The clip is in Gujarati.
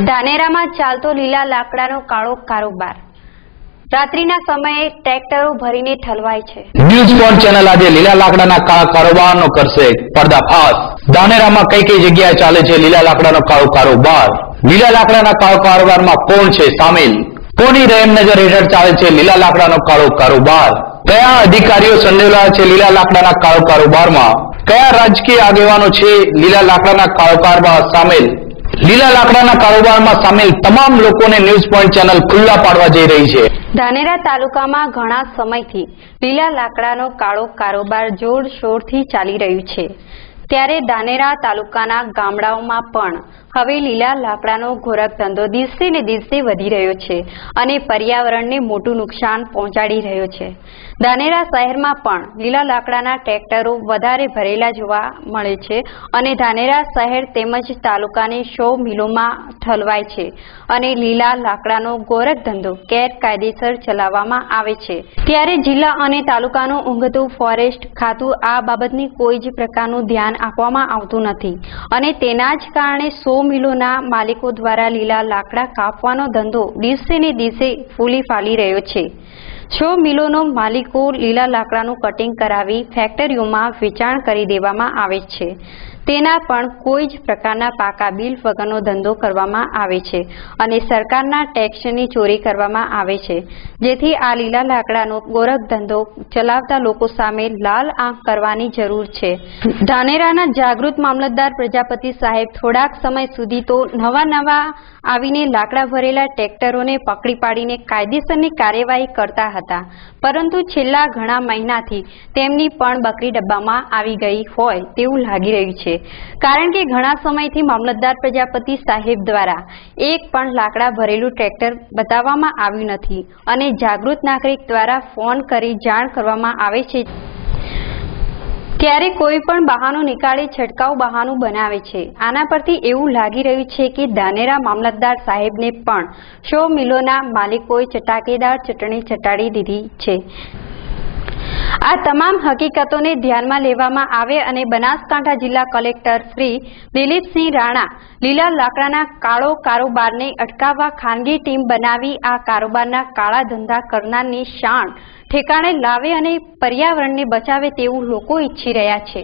ધાનેરામાં ચાલતો લીલા લાકડાનો કાળો કારોબાર। રાત્રિના સમયે ટ્રેક્ટરો ભરીને ઠલવાય છે। ન્યૂઝ પોઈન્ટ ચેનલ આજે લીલા લાકડાના કાળા કારોબારનો કરશે પર્દાફાશ। ધાનેરામાં કઈ કઈ જગ્યાએ ચાલે છે લીલા લાકડાનો કાળો કારોબાર? લીલા લાકડાના કાળો કારોબારમાં કોણ છે સામેલ? કોની રહેમ નજર હેઠળ ચાલે છે લીલા લાકડાનો કાળો કારોબાર? કયા અધિકારીઓ સંડોવાયેલા છે લીલા લાકડાના કાળો કારોબારમાં? કયા રાજકીય આગેવાનો છે લીલા લાકડાના કાળો કારોબાર સામેલ? લીલા લાકડાના કારોબારમાં સામેલ તમામ લોકોને ન્યૂઝ પોઈન્ટ ચેનલ ખુલ્લા પાડવા જઈ રહી છે। ધાનેરા તાલુકામાં ઘણા સમયથી લીલા લાકડાનો કાળો કારોબાર જોરશોરથી ચાલી રહ્યું છે, ત્યારે ધાનેરા તાલુકાના ગામડાઓમાં પણ હવે લીલા લાકડાનો ગોરખ ધંધો દિવસે ને દિવસે વધી રહ્યો છે અને પર્યાવરણને મોટું નુકસાન પહોંચાડી રહ્યો છે। ધાનેરા શહેરમાં પણ લીલા લાકડાના ટ્રેક્ટરો વધારે ભરેલા જોવા મળે છે અને ધાનેરા શહેર તેમજ તાલુકાની 100 મિલોમાં ઠલવાય છે અને લીલા લાકડાનો ગોરખ ધંધો ગેરકાયદેસર ચલાવવામાં આવે છે। ત્યારે જિલ્લા અને તાલુકાનું ઊંઘતું ફોરેસ્ટ ખાતું આ બાબતની કોઈ જ પ્રકારનું ધ્યાન આપવામાં આવતું નથી અને તેના જ કારણે 100 મિલોના માલિકો દ્વારા લીલા લાકડા કાપવાનો ધંધો દિવસે ને દિવસે ફૂલી ફાલી રહ્યો છે। 100 મિલોનો માલિકો લીલા લાકડાનું કટિંગ કરાવી ફેક્ટરીઓમાં વેચાણ કરી દેવામાં આવે છે, તેના પણ કોઈ જ પ્રકારના પાકા બિલ વગરનો ધંધો કરવામાં આવે છે અને સરકારના ટેક્સની ચોરી કરવામાં આવે છે, જેથી આ લીલા લાકડાનો ગોરખ ધંધો ચલાવતા લોકો સામે લાલ આંખ કરવાની જરૂર છે। ધાનેરાના જાગૃત મામલતદાર પ્રજાપતિ સાહેબ થોડાક સમય સુધી તો નવા આવીને લાકડા ભરેલા ટ્રેક્ટરોને પકડી પાડીને કાયદેસરની કાર્યવાહી કરતા હતા, પરંતુ છેલ્લા ઘણા મહિનાથી તેમની પણ બકરી ડબ્બામાં આવી ગઈ હોય તેવું લાગી રહ્યું છે, કારણ કે ઘણા સમયથી મામલતદાર પ્રજાપતિ સાહેબ દ્વારા એક પણ લાકડા ભરેલું ટ્રેક્ટર બતાવવામાં આવ્યું નથી અને જાગૃત નાગરિક દ્વારા ફોન કરી જાણ કરવામાં આવે છે, ત્યારે કોઈ પણ બહાનું નીકાળી છટકાવ બહાનું બનાવે છે। આના પરથી એવું લાગી રહ્યું છે કે ધાનેરા મામલતદાર સાહેબને પણ 100 મિલોના માલિકોએ ચટાકેદાર ચટણી ચટાડી દીધી છે। આ તમામ હકીકતોને ધ્યાનમાં લેવામાં આવે અને બનાસકાંઠા જિલ્લા કલેક્ટર શ્રી દિલીપસિંહ રાણા લીલા લાકડાના કાળો કારોબારને અટકાવવા ખાનગી ટીમ બનાવી આ કારોબારના કાળા ધંધા કરનારની શાણ ઠેકાણે લાવે અને પર્યાવરણને બચાવે તેવું લોકો ઈચ્છી રહ્યા છે।